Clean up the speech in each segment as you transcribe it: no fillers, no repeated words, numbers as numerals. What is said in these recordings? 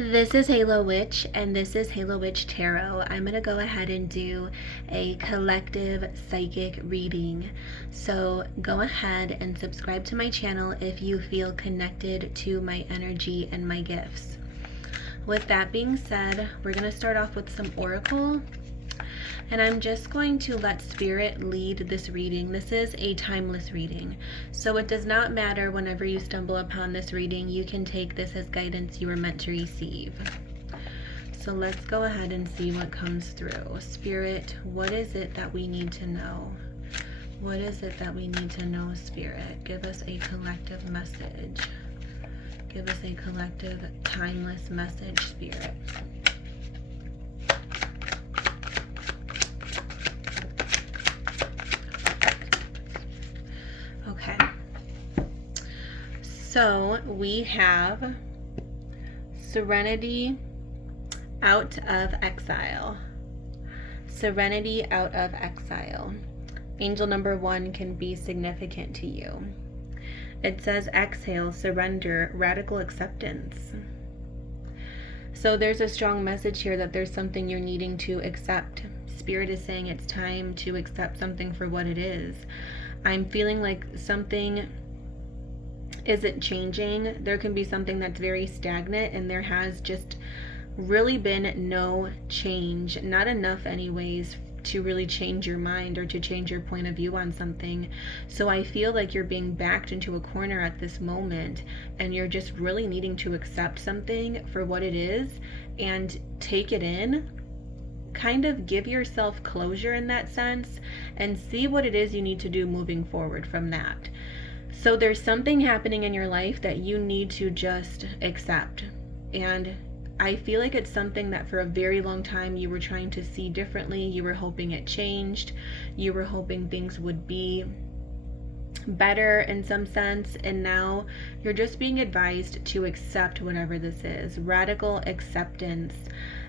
This is Halo Witch, and this is Halo Witch Tarot. I'm going to go ahead and do a collective psychic reading. So go ahead and subscribe to my channel if you feel connected to my energy and my gifts. With that being said, we're going to start off with some oracle. And I'm just going to let Spirit lead this reading. This is a timeless reading, so it does not matter whenever you stumble upon this reading. You can take this as guidance you were meant to receive. So let's go ahead and see what comes through. Spirit, what is it that we need to know? What is it that we need to know, Spirit? Give us a collective message. Give us a collective, timeless message, Spirit. Okay, so we have Serenity out of exile. Serenity out of exile. Angel number 1 can be significant to you. It says exhale, surrender, radical acceptance. So there's a strong message here that there's something you're needing to accept. Spirit is saying it's time to accept something for what it is. I'm feeling like something isn't changing. There can be something that's very stagnant, and there has just really been no change. Not enough anyways to really change your mind or to change your point of view on something. So I feel like you're being backed into a corner at this moment, and you're just really needing to accept something for what it is and take it in. Kind of give yourself closure in that sense and see what it is you need to do moving forward from that. So there's something happening in your life that you need to just accept. And I feel like it's something that for a very long time you were trying to see differently. You were hoping it changed. You were hoping things would be better in some sense, and now you're just being advised to accept whatever this is. Radical acceptance.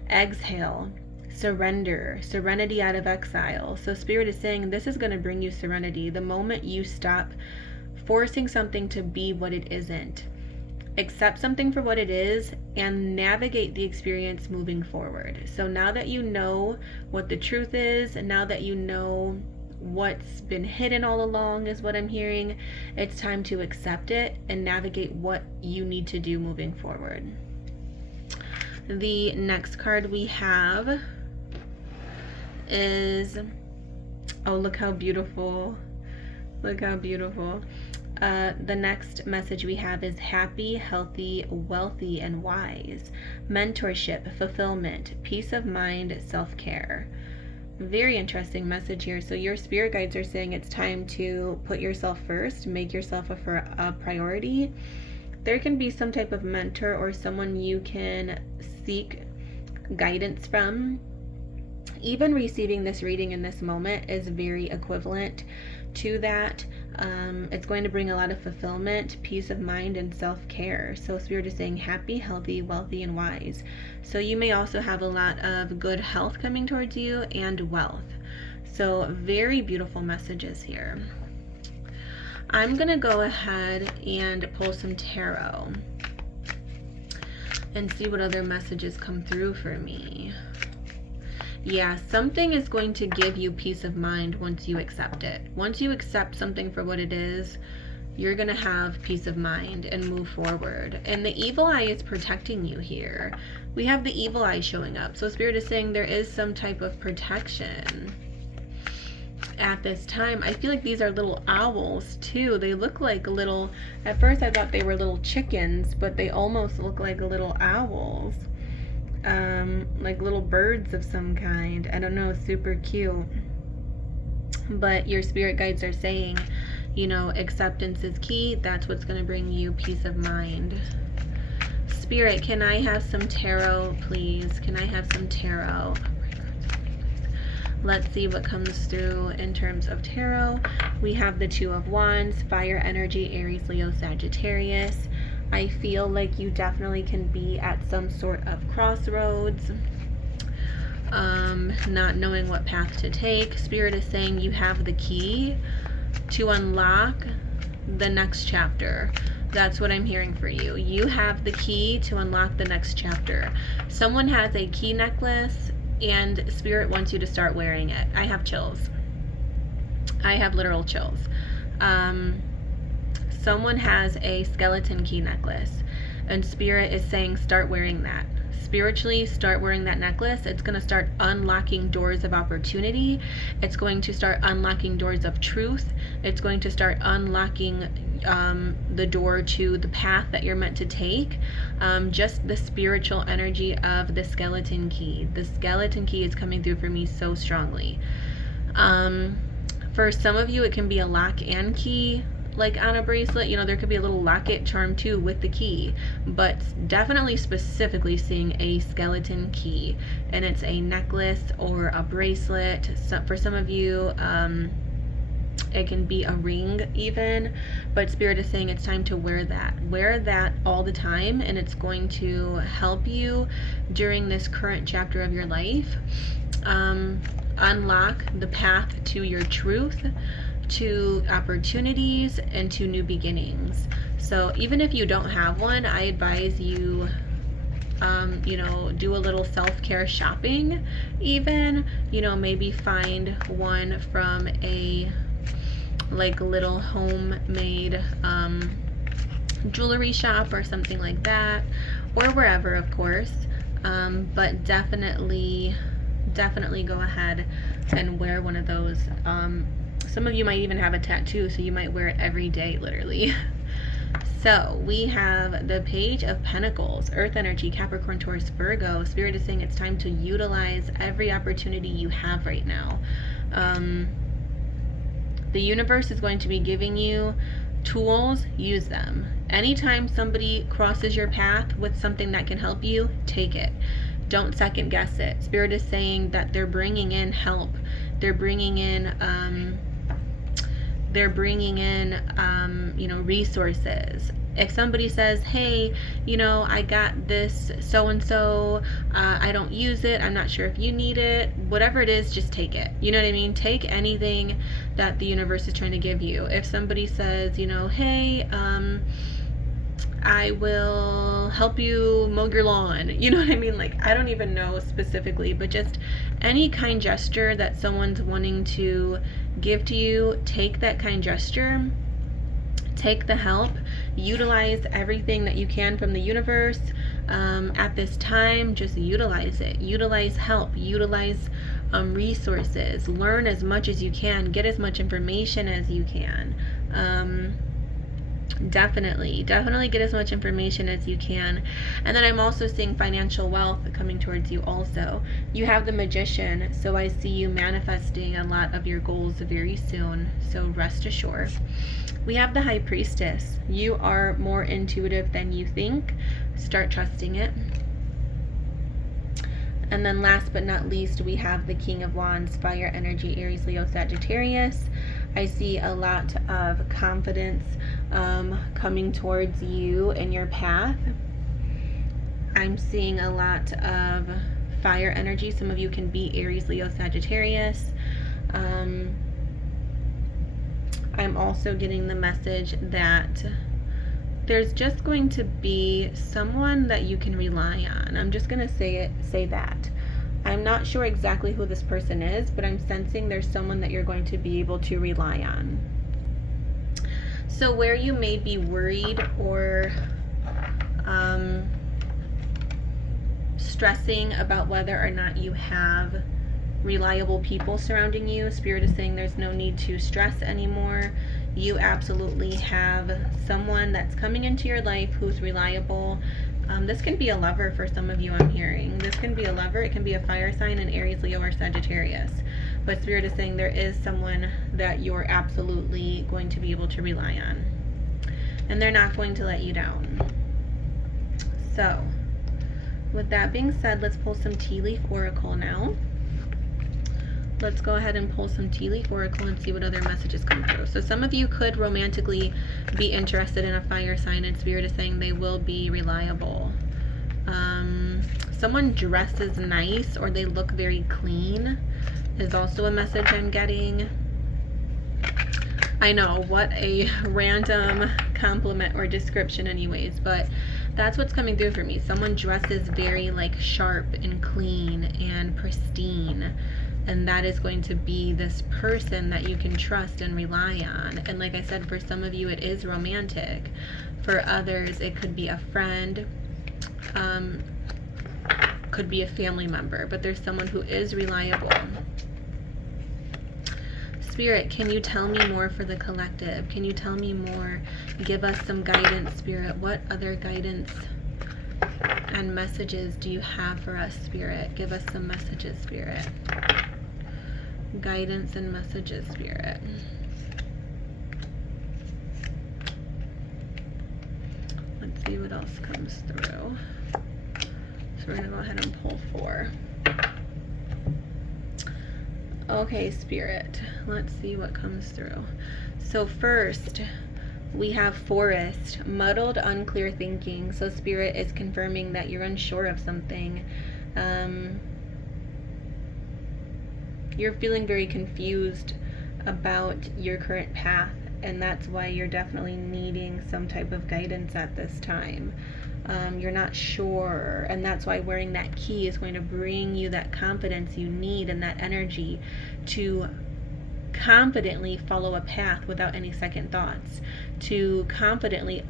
Exhale. Surrender, serenity out of exile. So Spirit is saying this is going to bring you serenity the moment you stop forcing something to be what it isn't. Accept something for what it is and navigate the experience moving forward. So now that you know what the truth is, and now that you know what's been hidden all along is what I'm hearing, it's time to accept it and navigate what you need to do moving forward. The next card we have is, oh, look how beautiful. Look how beautiful. The next message we have is happy, healthy, wealthy, and wise. Mentorship, fulfillment, peace of mind, self-care. Very interesting message here. So your spirit guides are saying it's time to put yourself first, make yourself a priority. There can be some type of mentor or someone you can seek guidance from. Even receiving this reading in this moment is very equivalent to that. It's going to bring a lot of fulfillment, peace of mind, and self-care. So Spirit is saying happy, healthy, wealthy, and wise. So you may also have a lot of good health coming towards you and wealth. So very beautiful messages here. I'm going to go ahead and pull some tarot and see what other messages come through for me. Yeah, something is going to give you peace of mind once you accept it. Once you accept something for what it is, you're going to have peace of mind and move forward. And the evil eye is protecting you here. We have the evil eye showing up. So Spirit is saying there is some type of protection at this time. I feel like these are little owls too. They look like little, at first I thought they were little chickens, but they almost look like little owls. Like little birds of some kind. I don't know, super cute. But your spirit guides are saying, you know, acceptance is key. That's what's going to bring you peace of mind. Spirit, can I have some tarot, please? Can I have some tarot? Let's see what comes through in terms of tarot. We have the Two of Wands, fire energy, Aries, Leo, Sagittarius. I feel like you definitely can be at some sort of crossroads, not knowing what path to take. Spirit is saying you have the key to unlock the next chapter. That's what I'm hearing for you. You have the key to unlock the next chapter. Someone has a key necklace and Spirit wants you to start wearing it. I have chills. I have literal chills. Someone has a skeleton key necklace and Spirit is saying start wearing that. Spiritually, start wearing that necklace. It's going to start unlocking doors of opportunity. It's going to start unlocking doors of truth. It's going to start unlocking the door to the path that you're meant to take. Just the spiritual energy of the skeleton key. The skeleton key is coming through for me so strongly. For some of you, it can be a lock and key, like on a bracelet. You know, there could be a little locket charm too with the key, but definitely specifically seeing a skeleton key, and it's a necklace or a bracelet. So for some of you, it can be a ring even, but Spirit is saying it's time to wear that all the time, and it's going to help you during this current chapter of your life unlock the path to your truth, to opportunities, and to new beginnings. So even if you don't have one, I advise you do a little self-care shopping even, maybe find one from a little homemade jewelry shop or something like that, or wherever, of course. But definitely go ahead and wear one of those. Some of you might even have a tattoo, so you might wear it every day, literally. So we have the Page of Pentacles, Earth energy, Capricorn, Taurus, Virgo. Spirit is saying it's time to utilize every opportunity you have right now. The universe is going to be giving you tools. Use them. Anytime somebody crosses your path with something that can help you, take it. Don't second guess it. Spirit is saying that they're bringing in help. They're bringing in resources. If somebody says, hey, I got this so-and-so, I don't use it, I'm not sure if you need it, whatever it is, just take it. You know what I mean? Take anything that the universe is trying to give you. If somebody says, hey, I will help you mow your lawn. You know what I mean? I don't even know specifically, but just any kind gesture that someone's wanting to give to you, take that kind gesture. Take the help. Utilize everything that you can from the universe at this time. Just utilize it. Utilize help. Utilize resources. Learn as much as you can. Get as much information as you can. Definitely get as much information as you can. And then I'm also seeing financial wealth coming towards you also. You have the Magician, so I see you manifesting a lot of your goals very soon, so rest assured. We have the High Priestess. You are more intuitive than you think. Start trusting it. And then last but not least, we have the King of Wands, fire energy, Aries, Leo, Sagittarius. I see a lot of confidence coming towards you in your path. I'm seeing a lot of fire energy. Some of you can be Aries, Leo, Sagittarius. I'm also getting the message that there's just going to be someone that you can rely on. I'm just going to say that. I'm not sure exactly who this person is, but I'm sensing there's someone that you're going to be able to rely on. So where you may be worried or stressing about whether or not you have reliable people surrounding you, Spirit is saying there's no need to stress anymore. You absolutely have someone that's coming into your life who's reliable. This can be a lover for some of you, I'm hearing. This can be a lover. It can be a fire sign, an Aries, Leo, or Sagittarius. But Spirit is saying there is someone that you're absolutely going to be able to rely on. And they're not going to let you down. So, with that being said, let's pull some Tea Leaf Oracle now. Let's go ahead and pull some Tea Leaf Oracle and see what other messages come through. So some of you could romantically be interested in a fire sign, and Spirit is saying they will be reliable. Someone dresses nice or they look very clean is also a message I'm getting. I know, what a random compliment or description anyways, but that's what's coming through for me. Someone dresses very like sharp and clean and pristine, and that is going to be this person that you can trust and rely on. And like I said, for some of you it is romantic. For others it could be a friend, could be a family member, but there's someone who is reliable. Spirit, can you tell me more for the collective? Can you tell me more? Give us some guidance, Spirit. What other guidance and messages do you have for us, Spirit? Give us some messages, Spirit. Guidance and messages, Spirit. Let's see what else comes through. So we're going to go ahead and pull 4. Okay, Spirit, let's see what comes through. So first, we have forest, muddled, unclear thinking. So Spirit is confirming that you're unsure of something. You're feeling very confused about your current path, and that's why you're definitely needing some type of guidance at this time. You're not sure, and that's why wearing that key is going to bring you that confidence you need and that energy to confidently follow a path without any second thoughts, to confidently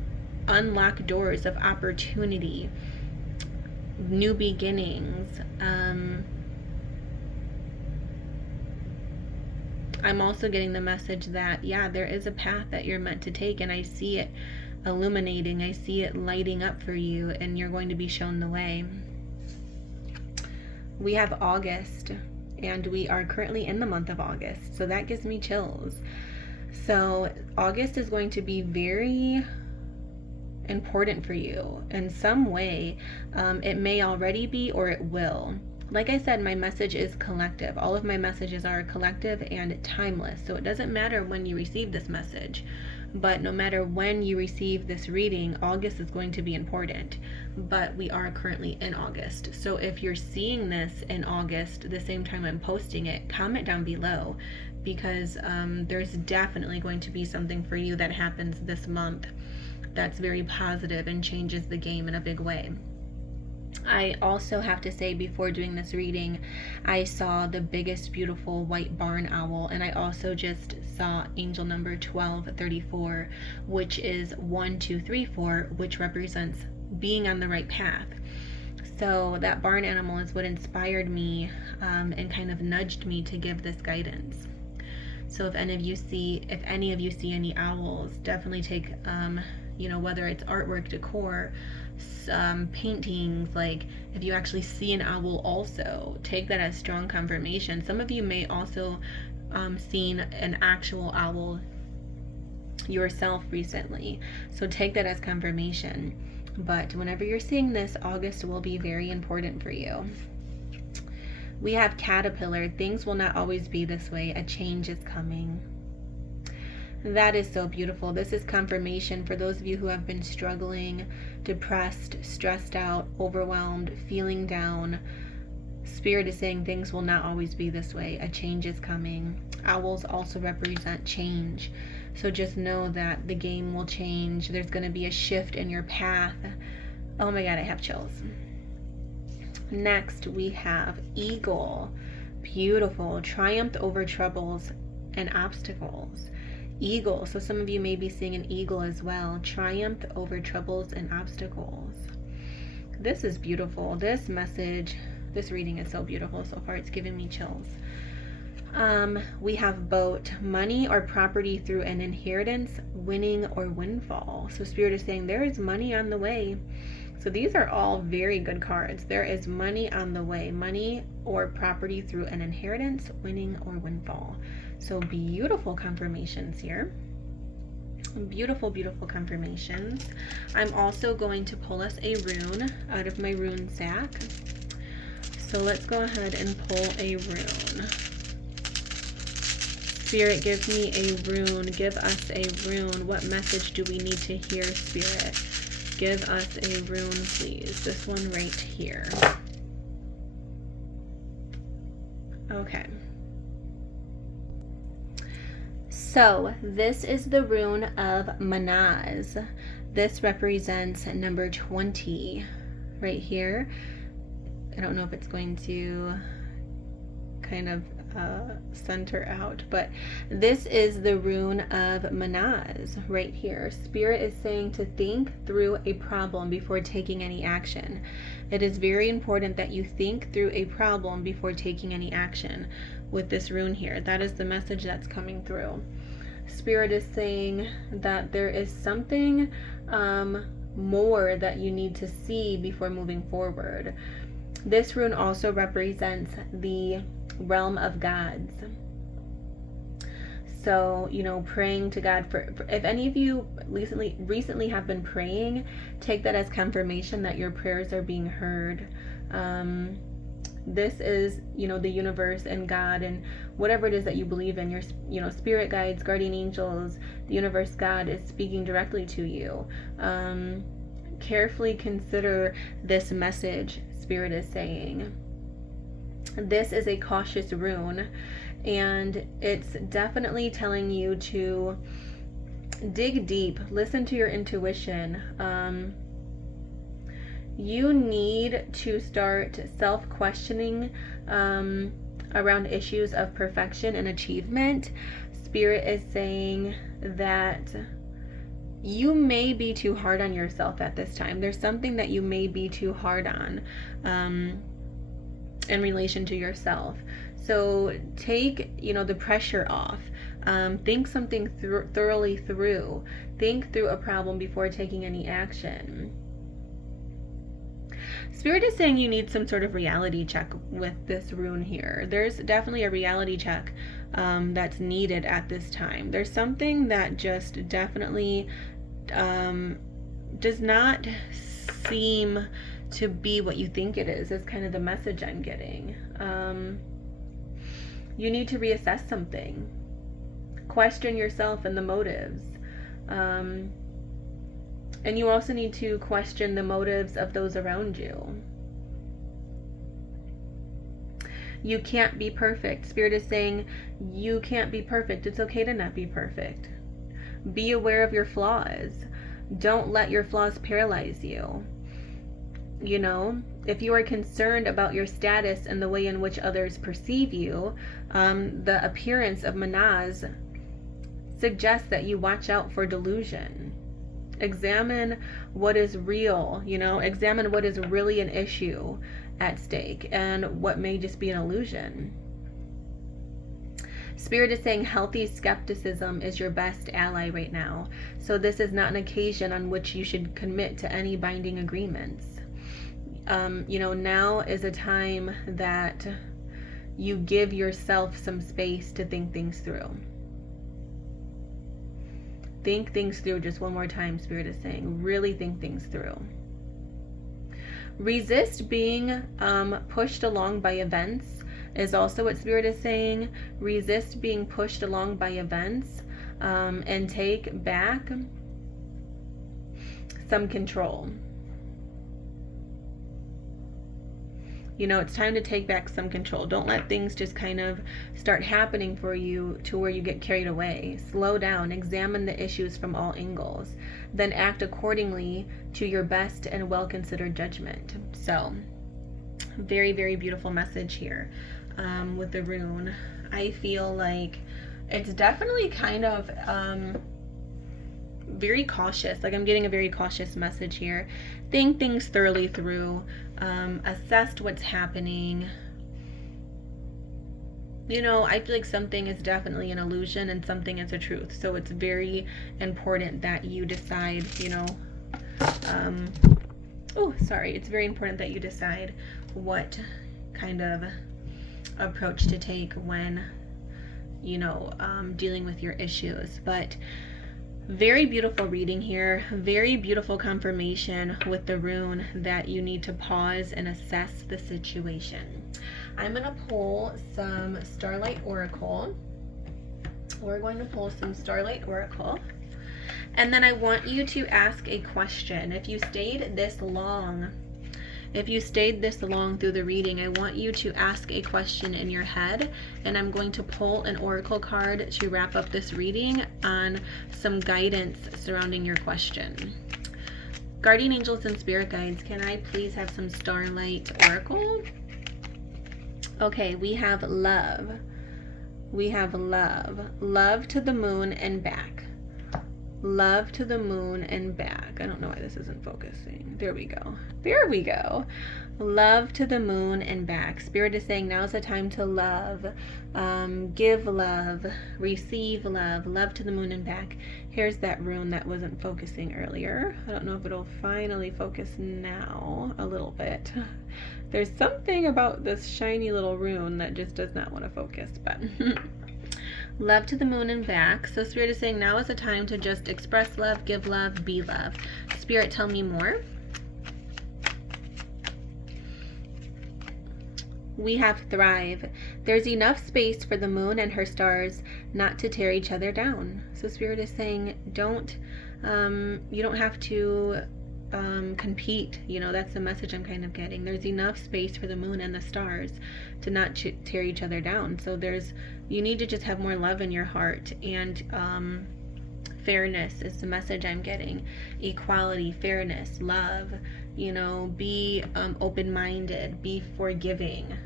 unlock doors of opportunity, new beginnings. I'm also getting the message that, yeah, there is a path that you're meant to take, and I see it illuminating, I see it lighting up for you, and you're going to be shown the way. We have August, and we are currently in the month of August, so that gives me chills. So August is going to be very important for you in some way. It may already be, or it will. Like I said, my message is collective. All of my messages are collective and timeless, so it doesn't matter when you receive this message. But no matter when you receive this reading, August is going to be important. But we are currently in August. So if you're seeing this in August, the same time I'm posting it, comment down below, because there's definitely going to be something for you that happens this month that's very positive and changes the game in a big way. I also have to say, before doing this reading, I saw the biggest beautiful white barn owl, and I also just saw angel number 1234, which is 1234, which represents being on the right path. So that barn animal is what inspired me and kind of nudged me to give this guidance. So if any of you see any owls, definitely take whether it's artwork, decor, paintings, like if you actually see an owl, also take that as strong confirmation. Some of you may also seen an actual owl yourself recently, so take that as confirmation. But whenever you're seeing this, August will be very important for you. We have caterpillar. Things will not always be this way. A change is coming. That is so beautiful. This is confirmation for those of you who have been struggling, depressed, stressed out, overwhelmed, feeling down. Spirit is saying things will not always be this way. A change is coming. Owls also represent change. So just know that the game will change. There's going to be a shift in your path. Oh my God, I have chills. Next, we have eagle. Beautiful. Triumphed over troubles and obstacles. Eagle, so some of you may be seeing an eagle as well. Triumph over troubles and obstacles. This is beautiful. This message, this reading is so beautiful so far. It's giving me chills. We have boat, money or property through an inheritance, winning or windfall. So Spirit is saying there is money on the way. So these are all very good cards. There is money on the way. Money or property through an inheritance, winning or windfall. So beautiful confirmations here. Beautiful, beautiful confirmations. I'm also going to pull us a rune out of my rune sack. So let's go ahead and pull a rune. Spirit, give me a rune. Give us a rune. What message do we need to hear, Spirit? Give us a rune, please. This one right here. Okay. So this is the rune of Manaz. This represents number 20 right here. I don't know if it's going to kind of center out, but this is the rune of Manaz right here. Spirit is saying to think through a problem before taking any action. It is very important that you think through a problem before taking any action with this rune here. That is the message that's coming through. Spirit is saying that there is something more that you need to see before moving forward. This rune also represents the realm of gods. So, praying to God for if any of you recently have been praying, take that as confirmation that your prayers are being heard. This is, the universe and God and whatever it is that you believe in, your, spirit guides, guardian angels, the universe, God is speaking directly to you. Carefully consider this message Spirit is saying. This is a cautious rune, and it's definitely telling you to dig deep, listen to your intuition. You need to start self-questioning around issues of perfection and achievement. Spirit is saying that you may be too hard on yourself at this time. There's something that you may be too hard on in relation to yourself. So take, the pressure off. Think something thoroughly through. Think through a problem before taking any action. Spirit is saying you need some sort of reality check with this rune here. There's definitely a reality check that's needed at this time. There's something that just definitely does not seem to be what you think it is kind of the message I'm getting. You need to reassess something. Question yourself and the motives. And you also need to question the motives of those around you. You can't be perfect. Spirit is saying you can't be perfect. It's okay to not be perfect. Be aware of your flaws. Don't let your flaws paralyze you. If you are concerned about your status and the way in which others perceive you, the appearance of Manaz suggests that you watch out for delusion. Examine what is real, examine what is really an issue at stake and what may just be an illusion. Spirit is saying healthy skepticism is your best ally right now. So this is not an occasion on which you should commit to any binding agreements. Now is a time that you give yourself some space to think things through. Think things through just one more time, Spirit is saying. Really think things through. Resist being pushed along by events is also what Spirit is saying. Resist being pushed along by events and take back some control. It's time to take back some control. Don't let things just kind of start happening for you to where you get carried away. Slow down, examine the issues from all angles, then act accordingly to your best and well-considered judgment. So, very, very beautiful message here with the rune. I feel like it's definitely kind of very cautious. Like I'm getting a very cautious message here. Think things thoroughly through. Assess what's happening. I feel like something is definitely an illusion and something is a truth. So it's very important that you decide, it's very important that you decide what kind of approach to take when, dealing with your issues. But very beautiful reading here. Very beautiful confirmation with the rune that you need to pause and assess the situation. I'm going to pull some Starlight Oracle. We're going to pull some Starlight Oracle. And then I want you to ask a question. If you stayed this long, If you stayed this long through the reading, I want you to ask a question in your head, and I'm going to pull an oracle card to wrap up this reading on some guidance surrounding your question. Guardian angels and spirit guides, can I please have some starlight oracle? Okay, we have love. We have love. Love to the moon and back. Love to the moon and back. I don't know why this isn't focusing. There we go. There we go. Love to the moon and back. Spirit is saying now's the time to love, give love, receive love, love to the moon and back. Here's that rune that wasn't focusing earlier. I don't know if it'll finally focus now a little bit. There's something about this shiny little rune that just does not want to focus, but love to the moon and back. So Spirit is saying now is the time to just express love, give love, be love. Spirit, tell me more. We have thrive. There's enough space for the moon and her stars not to tear each other down. So Spirit is saying you don't have to compete. That's the message I'm kind of getting. There's enough space for the moon and the stars to not tear each other down. So you need to just have more love in your heart, and fairness is the message I'm getting. Equality, fairness, love, be open-minded, be forgiving.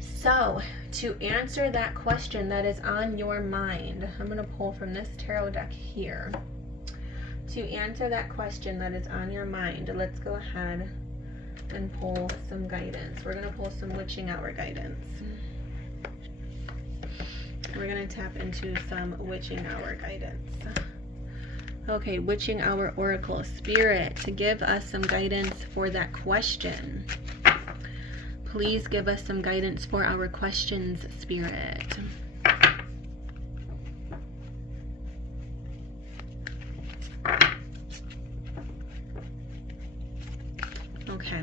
So to answer that question that is on your mind, I'm going to pull from this tarot deck here. To answer that question that is on your mind, let's go ahead and pull some guidance. We're going to pull some witching hour guidance. We're going to tap into some witching hour guidance. Okay, witching hour oracle. Spirit, to give us some guidance for that question. Please give us some guidance for our questions, Spirit. Okay.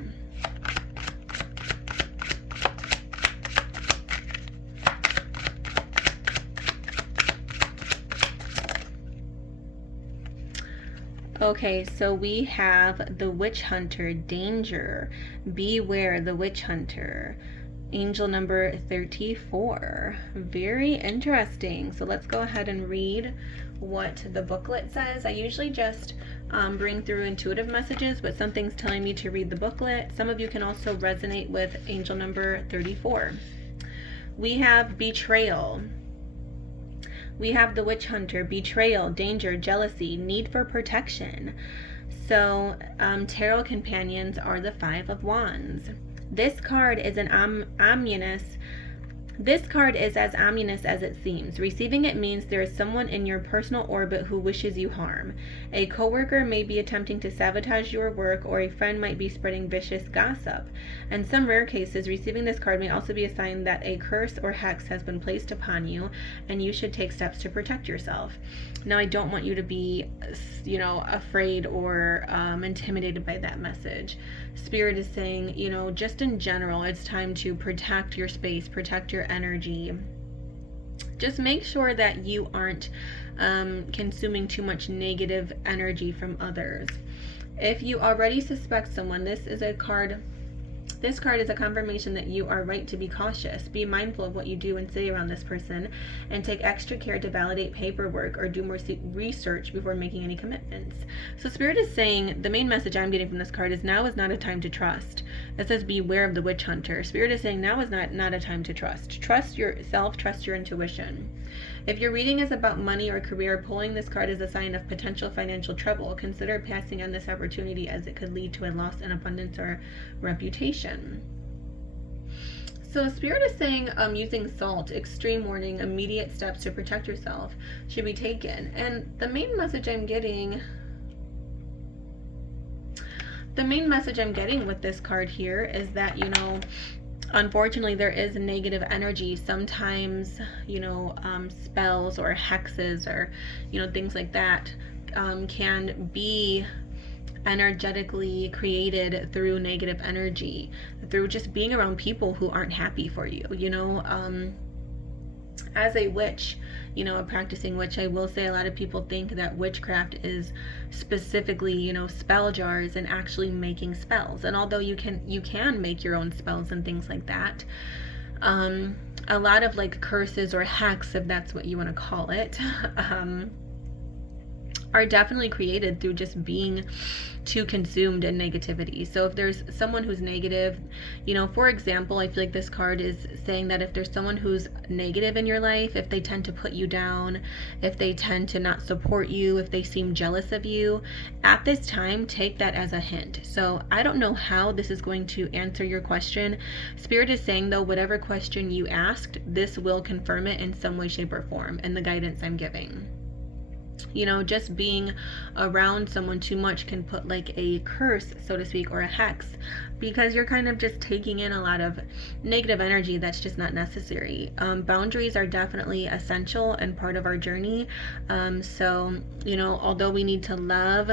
Okay, so we have the witch hunter, danger. Beware the witch hunter. Angel number 34. Very interesting. So let's go ahead and read what the booklet says. I usually just bring through intuitive messages, but something's telling me to read the booklet. Some of you can also resonate with angel number 34. We have betrayal. We have the witch hunter, betrayal, danger, jealousy, need for protection. So tarot companions are the Five of Wands. This card is This card is as ominous as it seems. Receiving it means there is someone in your personal orbit who wishes you harm. A coworker may be attempting to sabotage your work, or a friend might be spreading vicious gossip. In some rare cases, receiving this card may also be a sign that a curse or hex has been placed upon you, and you should take steps to protect yourself. Now, I don't want you to be, afraid or intimidated by that message. Spirit is saying, just in general, it's time to protect your space, protect your energy. Just make sure that you aren't consuming too much negative energy from others. If you already suspect someone, this card is a confirmation that you are right to be cautious. Be mindful of what you do and say around this person, and take extra care to validate paperwork or do more research before making any commitments. So Spirit is saying, the main message I'm getting from this card is now is not a time to trust. It says beware of the witch hunter. Spirit is saying now is not a time to trust. Trust yourself, trust your intuition. If your reading is about money or career, pulling this card is a sign of potential financial trouble. Consider passing on this opportunity, as it could lead to a loss in abundance or reputation. So Spirit is saying using salt, extreme warning, immediate steps to protect yourself should be taken. And the main message I'm getting with this card here is that, unfortunately, there is negative energy. Sometimes, spells or hexes or, things like that can be energetically created through negative energy, through just being around people who aren't happy for you. As a witch, a practicing witch, I will say a lot of people think that witchcraft is specifically, spell jars and actually making spells. And although you can make your own spells and things like that, a lot of like curses or hacks, if that's what you want to call it, are definitely created through just being too consumed in negativity. So if there's someone who's negative, for example, I feel like this card is saying that if there's someone who's negative in your life, if they tend to put you down, if they tend to not support you, if they seem jealous of you, at this time, take that as a hint. So I don't know how this is going to answer your question. Spirit is saying, though, whatever question you asked, this will confirm it in some way, shape, or form in the guidance I'm giving. Just being around someone too much can put like a curse, so to speak, or a hex, because you're kind of just taking in a lot of negative energy that's just not necessary. Boundaries are definitely essential and part of our journey. So, although we need to love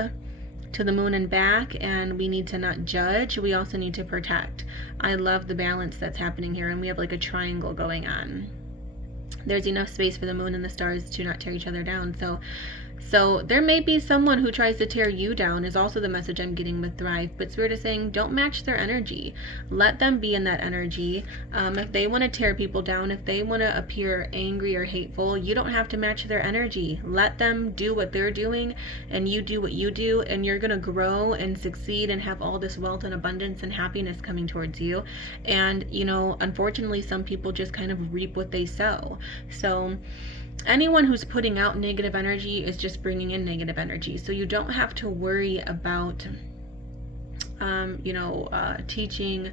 to the moon and back, and we need to not judge, we also need to protect. I love the balance that's happening here, and we have like a triangle going on. There's enough space for the moon and the stars to not tear each other down. So there may be someone who tries to tear you down, is also the message I'm getting with Thrive. But Spirit is saying, don't match their energy. Let them be in that energy. If they want to tear people down, if they want to appear angry or hateful, you don't have to match their energy. Let them do what they're doing, and you do what you do, and you're going to grow and succeed and have all this wealth and abundance and happiness coming towards you. And, unfortunately, some people just kind of reap what they sow. So anyone who's putting out negative energy is just bringing in negative energy. So you don't have to worry about, teaching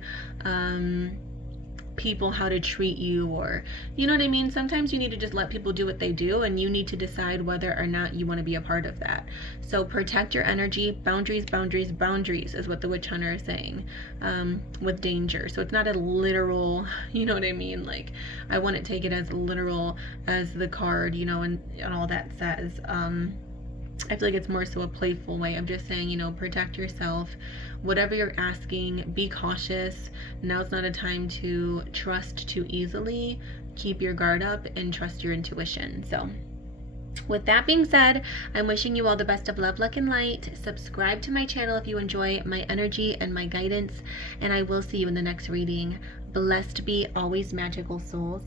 people how to treat you, or you know what I mean. Sometimes you need to just let people do what they do, and you need to decide whether or not you want to be a part of that. So protect your energy. Boundaries, boundaries, boundaries is what the witch hunter is saying, with danger. So it's not a literal, you know what I mean, like I wouldn't take it as literal as the card, and all that says. I feel like it's more so a playful way of just saying, protect yourself. Whatever you're asking, be cautious. Now's not a time to trust too easily. Keep your guard up and trust your intuition. So with that being said, I'm wishing you all the best of love, luck, and light. Subscribe to my channel if you enjoy my energy and my guidance, and I will see you in the next reading. Blessed be, always magical souls.